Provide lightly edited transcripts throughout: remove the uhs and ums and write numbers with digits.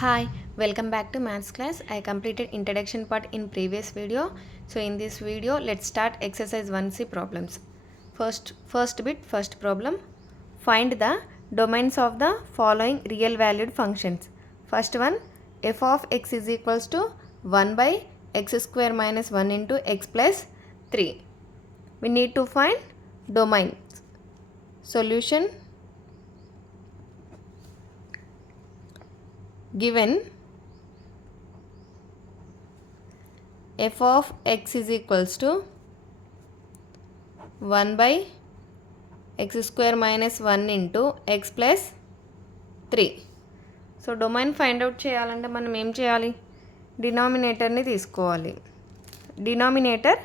Hi, welcome back to maths class. I completed introduction part in previous video. So in this video, let's start exercise 1C problems. First problem. Find the domains of the following real valued functions. First one, f of x is equals to 1 by x square minus 1 into x plus 3. We need to find domains. Solution. Given f of x is equals to 1 by x square minus 1 into x plus 3. So domain find out చేయాలంటే మనం ఏం చేయాలి? డినామినేటర్ని తీసుకోవాలి. డినామినేటర్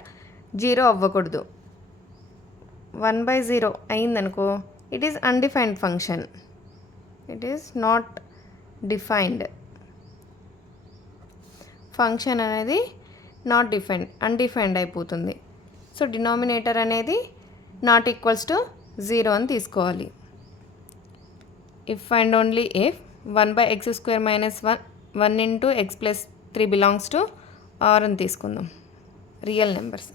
0 అవ్వకూడదు. 1/0 అయిందనుకో it is undefined function. It is not defined function అనేది not undefined అయిపోతుంది. సో డినామినేటర్ అనేది నాట్ ఈక్వల్స్ టు 0 అని తీసుకోవాలి. If and only if 1 by x square minus 1 into x plus 3 belongs to R అని తీసుకుందాం. Real numbers.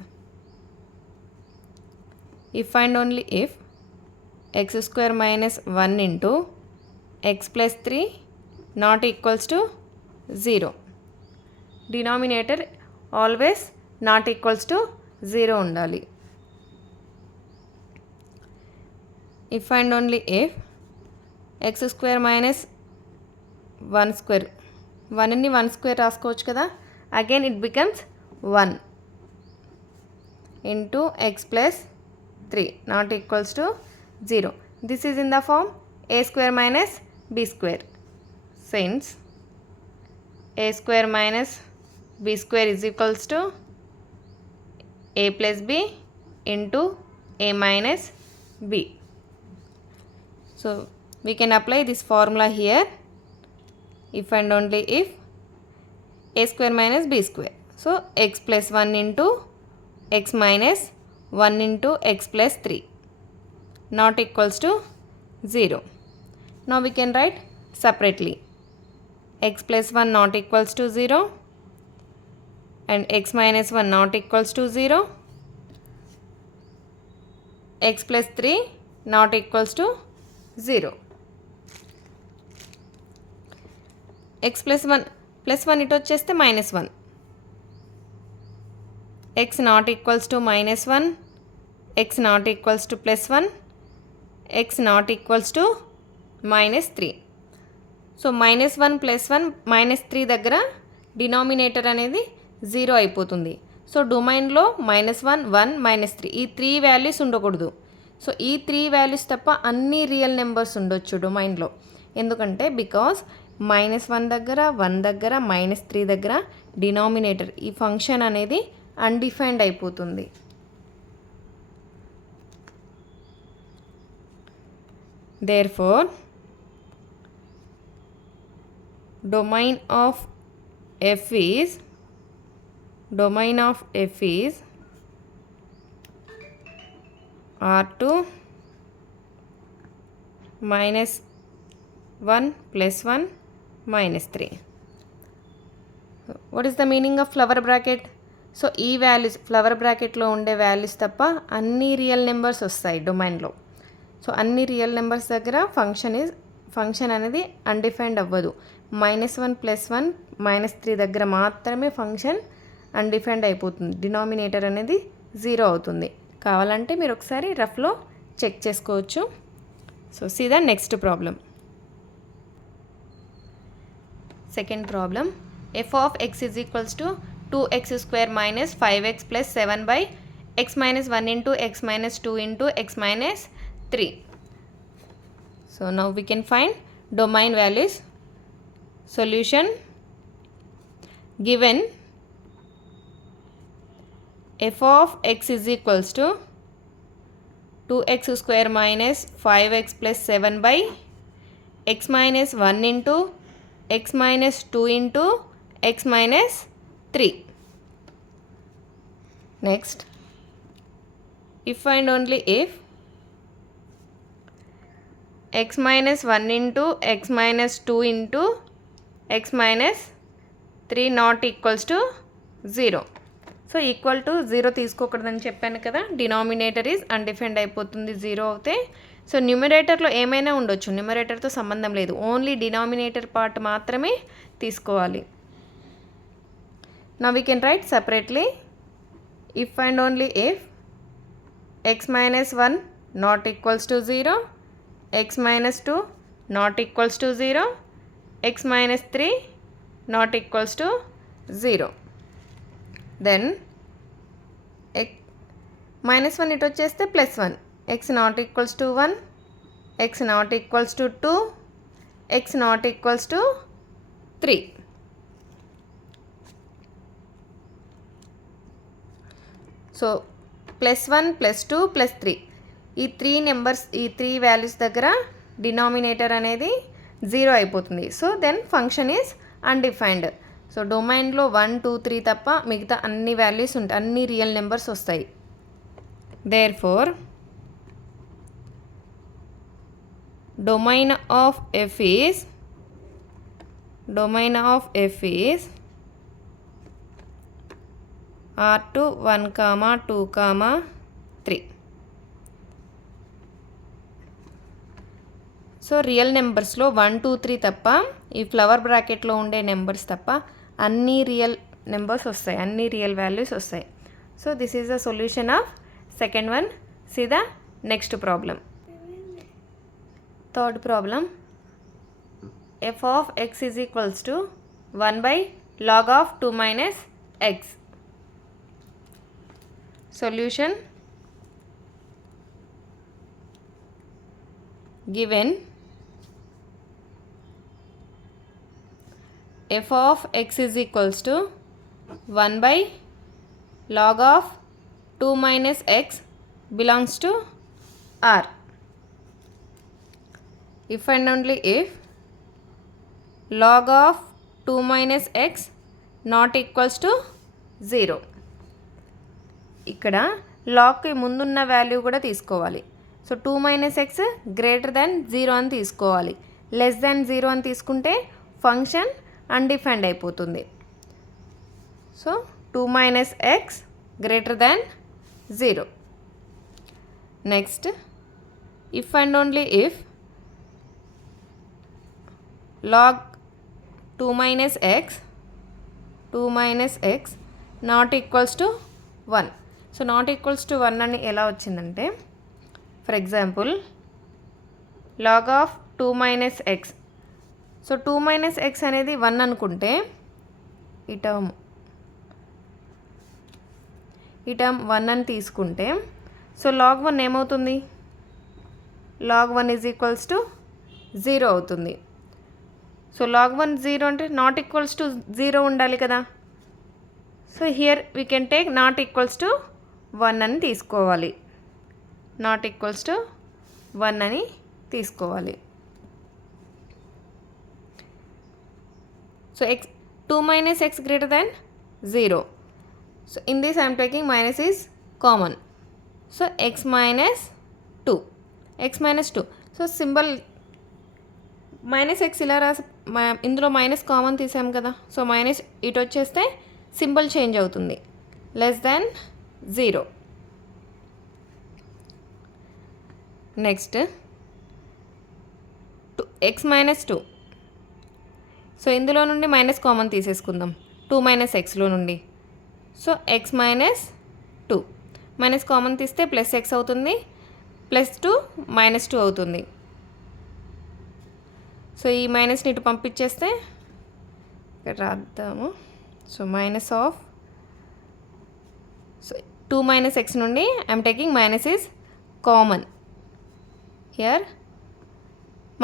If and only if x square minus 1 into x plus 3 not equals to 0. Denominator always not equals to 0 ఉండాలి. If and only if x square minus 1 square 1ని 1 square రాసుకోవచ్చు కదా. Again it becomes 1 into x plus 3 not equals to 0. This is in the form a square minus b square. Since a square minus b square is equals to a plus b into a minus b. So we can apply this formula here if and only if a square minus b square. So x plus 1 into x minus 1 into x plus 3 not equals to 0. Now we can write separately. X plus 1 not equals to 0 and x minus 1 not equals to 0. X plus 3 not equals to 0. x plus 1 ఇటు వచ్చేస్తే -1. x not equals to -1, x not equals to +1, x not equals to -3. సో -1 +1 -3 దగ్గర డినామినేటర్ అనేది 0 అయిపోతుంది. సో డొమైన్లో -1 1 -3 ఈ 3 వాల్యూస్ ఉండకూడదు. సో ఈ 3 వాల్యూస్ తప్ప అన్ని రియల్ నెంబర్స్ ఉండొచ్చు డొమైన్లో. ఎందుకంటే బికాస్ -1 దగ్గర 1 దగ్గర -3 దగ్గర డినామినేటర్ ఈ ఫంక్షన్ అనేది అన్డిఫైన్డ్ అయిపోతుంది. Therefore domain of f is R2 -1 +1 -3. What is the meaning of flower bracket? So ఈ వాల్యూస్ ఫ్లవర్ బ్రాకెట్లో ఉండే వాల్యూస్ తప్ప అన్ని రియల్ నెంబర్స్ వస్తాయి డొమైన్లో. సో అన్ని రియల్ నెంబర్స్ దగ్గర ఫంక్షన్ అనేది అన్డిఫైన్డ్ అవ్వదు. -1 +1 -3 దగ్గర మాత్రమే ఫంక్షన్ అన్డిఫైన్డ్ అయిపోతుంది. డినామినేటర్ అనేది 0 అవుతుంది. కావాలంటే మీరు ఒకసారి రఫ్లో చెక్ చేసుకోవచ్చు. So see the next problem. Second problem. f of x is equals to 2x square minus 5x plus 7 by x minus 1 into x minus 2 into x minus 3. So now we can find domain values. Solution. Given f of x is equals to 2x square minus 5x plus 7 by x minus 1 into x minus 2 into x minus 3. Next, if and only if x minus 1 into x minus 2 into x minus 3 not equals to 0. So equal to 0 తీసుకోకూడదని చెప్పాను కదా, denominator is undefined అయిపోతుంది 0 అవుతే. సో న్యూమరేటర్లో ఏమైనా ఉండొచ్చు, న్యూమరేటర్తో సంబంధం లేదు, ఓన్లీ డినామినేటర్ పార్ట్ మాత్రమే తీసుకోవాలి. Now we can write separately if and only if x minus 1 not equals to 0, x minus 2 not equals to 0, x minus 3 not equals to 0. Then x minus 1 ఇటు వచ్చేస్తే ప్లస్ 1, x not equals to 1, x not equals to 2, x not equals to 3. సో +1 +2 +3 ఈ 3 నెంబర్స్, ఈ 3 వాల్యూస్ దగ్గర డినామినేటర్ అనేది 0 అయిపోతుంది. So then function is undefined. So డొమైన్లో 1 2 3 తప్ప మిగతా అన్ని వాల్యూస్ ఉంటాయి, అన్ని రియల్ నెంబర్స్ వస్తాయి. Therefore domain of F is R2 1, 2, 3. So real నెంబర్స్లో 1 2 3 తప్ప, ఈ ఫ్లవర్ బ్రాకెట్లో ఉండే నెంబర్స్ తప్ప అన్ని రియల్ నెంబర్స్ వస్తాయి, అన్ని రియల్ వాల్యూస్ వస్తాయి. So this is the solution of second one. See the next problem. Third problem, f of x is equals to 1 by log of 2 minus x. Solution: given f of x is equals to 1 by log of 2 minus x belongs to R. If and only if log of 2 minus x not equals to 0. ఇక్కడ లాగ్కి ముందున్న వాల్యూ కూడా తీసుకోవాలి. సో 2 minus X greater than 0 అని తీసుకోవాలి. Less than 0 అని తీసుకుంటే function undefined అయిపోతుంది. సో 2 minus X greater than 0. Next, if and only if log 2 minus x not equals to 1. So not equals to 1 అని ఎలా వచ్చిందంటే, for example log of 2 minus X. So 2 minus X అనేది 1 అనుకుంటే ఈ టర్మ్ 1 అని తీసుకుంటే, సో log 1 ఏమవుతుంది, log 1 ఈజ్ ఈక్వల్స్ టు 0 అవుతుంది. సో log 1 0 అంటే నాట్ ఈక్వల్స్ టు 0 ఉండాలి కదా. So here we can take not equals to 1 అని తీసుకోవాలి. నాట్ ఈక్వల్స్ టు 1 అని తీసుకోవాలి. So x 2 minus x greater than 0. So in this I am taking minus is common. So x minus 2. So symbol minus X ఇలా రాసి, ఇందులో minus common తీసాం కదా. So minus ఇటు వచ్చేస్తే సింబల్ చేంజ్ అవుతుంది, less than 0. Next X minus 2. So ఇందులో నుండి మైనస్ కామన్ తీసేసుకుందాం 2 మైనస్ ఎక్స్లో నుండి. So X minus 2 minus common తీస్తే ప్లస్ ఎక్స్ అవుతుంది, ప్లస్ 2 మైనస్ 2 అవుతుంది. సో ఈ మైనస్ని ఇటు పంపించేస్తే ఇక్కడ రాద్దాము. So minus of, so 2 minus X నుండి I'm taking minus is common. Here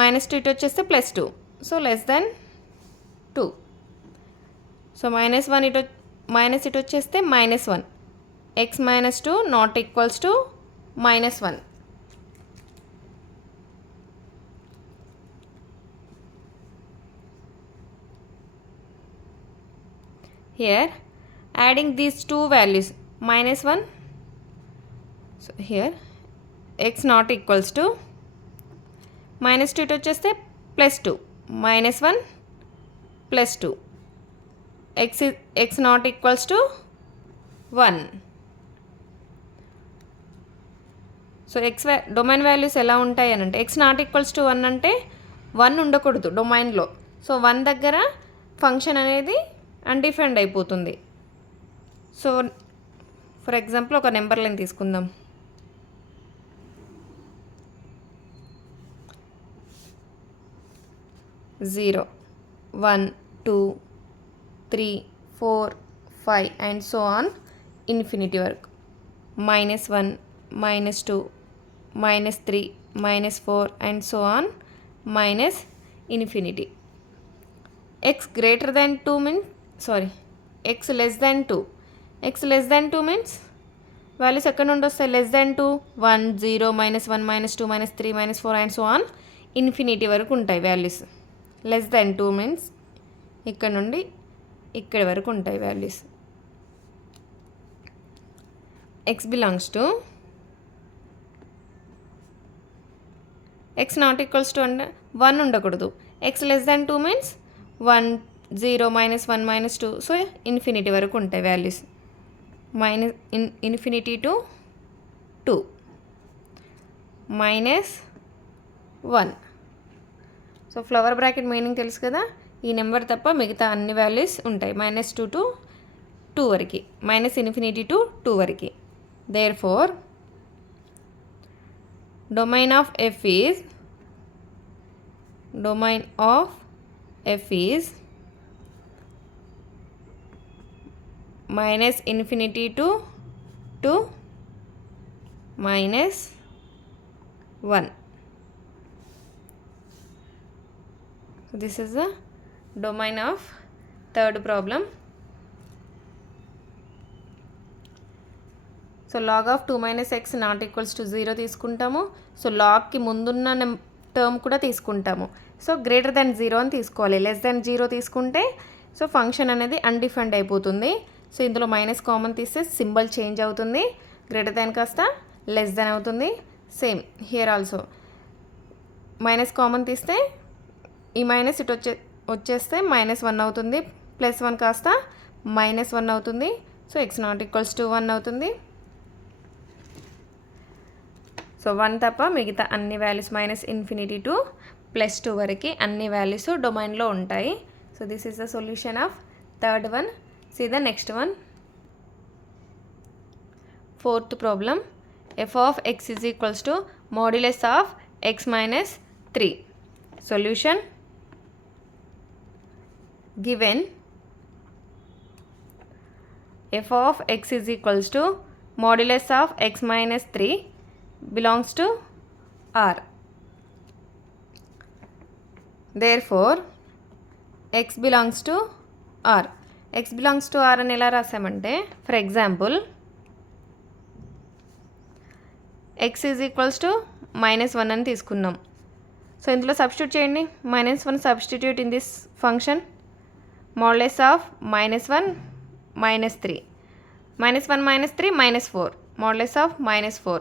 minus 2 ఇటు వచ్చేస్తే plus 2, so less than 2. So minus 1 ఇటు వచ్చేస్తే -1. X minus 2 not equals to -1. Here adding these two values -1, so here x not equals to -2 ఇటు వచ్చేస్తే +2 -1 plus 2. X not equals to 1. So domain values ఎలా ఉంటాయి అని అంటే ఎక్స్ నాట్ ఈక్వల్స్ టు 1 అంటే 1 ఉండకూడదు డొమైన్లో. సో 1 దగ్గర ఫంక్షన్ అనేది అన్డిఫైన్డ్ అయిపోతుంది. సో ఫర్ ఎగ్జాంపుల్ ఒక నెంబర్ లైన్ తీసుకుందాం. 0, 1, 2, 3, 4, 5 and so on infinity వరకు. -1, -2, -3, -4 and so on minus infinity. X greater than 2 means x less than 2. X less than 2 means values ఎక్కడ నుండి వస్తాయి? Less than 2, 1, 0, -1, -2, -3, -4 and so on infinity వరకు ఉంటాయి values. Less than 2 మీన్స్ ఇక్కడ నుండి ఇక్కడ వరకు ఉంటాయి values. X belongs to X not equals to అంటే 1 ఉండకూడదు. ఎక్స్ లెస్ దాన్ 2 మీన్స్ 1, 0, -1, -2 సో ఇన్ఫినిటీ వరకు ఉంటాయి values. Infinity to 2 -1. So flower bracket meaning తెలుసు కదా, ఈ నెంబర్ తప్ప మిగతా అన్ని వాల్యూస్ ఉంటాయి -2 టు 2 వరకు, -ఇన్ఫినిటీ టు 2 వరకు. Therefore domain of f is -infinity to 2 -1. This is the domain of third problem. So log of 2 minus x not equals to 0 తీసుకుంటాము. సో లాగ్కి ముందున్న టర్మ్ కూడా తీసుకుంటాము. సో గ్రేటర్ దెన్ 0 అని తీసుకోవాలి. లెస్ దెన్ 0 తీసుకుంటే సో ఫంక్షన్ అనేది అన్డిఫైన్డ్ అయిపోతుంది. సో ఇందులో మైనస్ కామన్ తీస్తే సింబల్ చేంజ్ అవుతుంది. గ్రేటర్ దెన్ కాస్త లెస్ దెన్ అవుతుంది. Same here also minus common తీస్తే ఈ మైనస్ ఇటు వచ్చేస్తే -1 అవుతుంది. +1 కాస్త -1 అవుతుంది. So X not equals to 1 అవుతుంది. సో 1 తప్ప మిగతా అన్ని వాల్యూస్ -ఇన్ఫినిటీ టు +2 వరకు అన్ని వాల్యూస్ డొమైన్లో ఉంటాయి. So this is the solution of third one. See the next one. Fourth problem. f of x is equals to modulus of x minus 3. Solution. Given f of x is equals to modulus of x minus 3 belongs to R. Therefore x belongs to R. x belongs to R అని ఎలా రాసామంటే for example x is equals to -1 అని తీసుకున్నాం. సో ఇందులో సబ్స్టిట్యూట్ చేయండి. -1 substitute in this function. modulus of -1 -3 -1 -3 -4 modulus of -4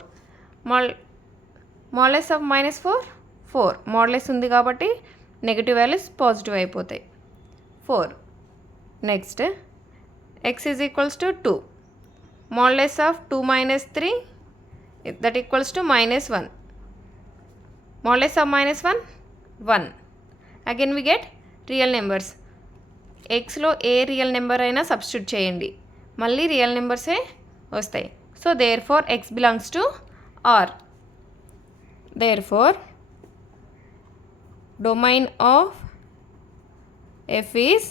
modulus of -4 4 modulus ఉంది కాబట్టి negative values positive అయిపోతాయి. 4. Next x is equals to 2 modulus of 2 -3 that equals to -1 modulus of -1 1. Again we get real numbers. xలో ఏ real number అయినా substitute చేయండి, మళ్ళీ real నెంబర్సే వస్తాయి. So therefore X belongs to R. Therefore domain of F is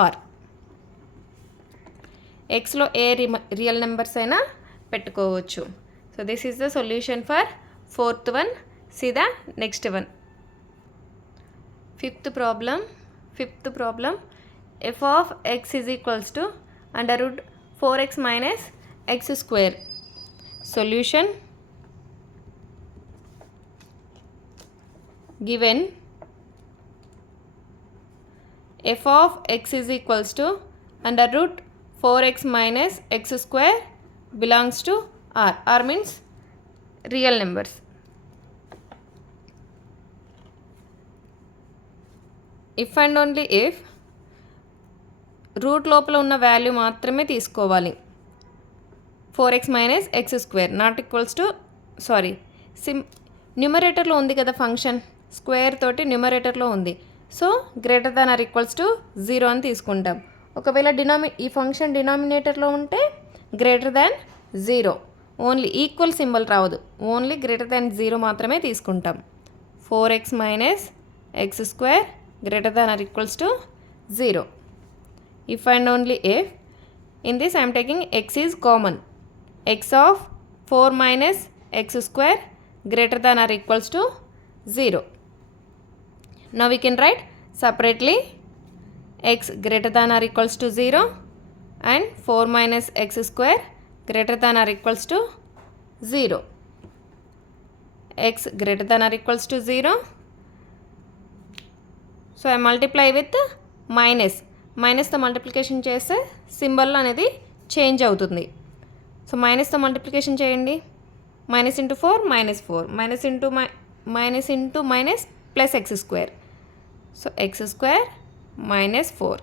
R. ఎక్స్లో ఏ real numbers అయినా పెట్టుకోవచ్చు. So this is the solution for fourth one. See the next one. Fifth problem. f of x is equals to √4x minus x square. Solution. Given f of x is equals to √4x minus x square belongs to R. R means real numbers. If and only if root లోపల ఉన్న value మాత్రమే తీసుకోవాలి. 4x minus x square not equals to న్యూమరేటర్లో ఉంది కదా function, square తోటి న్యూమరేటర్లో ఉంది. So greater than or equals to 0 అని తీసుకుంటాం. ఒకవేళ ఈ ఫంక్షన్ డినామినేటర్లో ఉంటే greater than 0, only equal symbol రావద్దు, ఓన్లీ గ్రేటర్ దాన్ 0 మాత్రమే తీసుకుంటాం. 4x minus x square greater than or equals to 0. If and only if, in this I am taking x is common. X of 4 minus x square greater than or equals to 0. Now we can write separately x greater than or equals to 0 and 4 minus x square greater than or equals to 0. X greater than or equals to 0. So I multiply with మైనస్తో multiplication చేస్తే symbol అనేది change అవుతుంది. So మైనస్తో multiplication చేయండి. Minus into 4 -4 minus into minus plus X square. So X square -4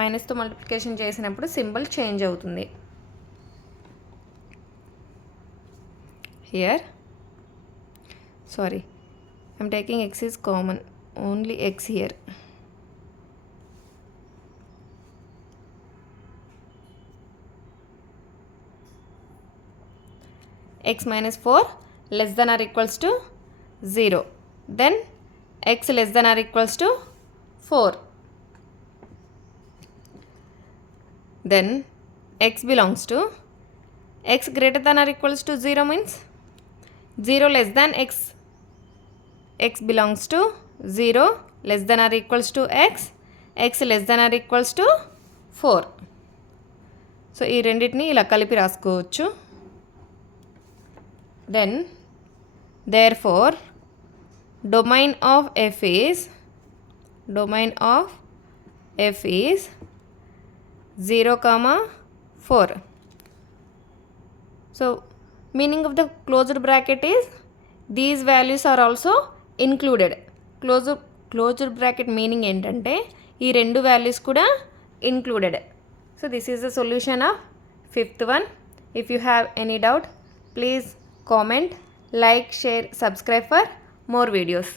మైనస్తో multiplication చేసినప్పుడు symbol change అవుతుంది. Here I'm taking X is common, only X here. x minus 4 less than or equals to 0. Then x less than or equals to 4. Then x belongs to x greater than or equals to 0 means 0 less than x. X belongs to 0 less than or equals to x. X less than or equals to 4. సో ఈ రెండింటిని ఇలా కలిపి రాసుకోవచ్చు. Then therefore domain of f is 0, 4. So meaning of the closed bracket is these values are also included. Closed bracket meaning ఏంటంటే ఈ రెండు values కూడా included. So this is the solution of 5th one. If you have any doubt, please comment, like, share, subscribe for more videos.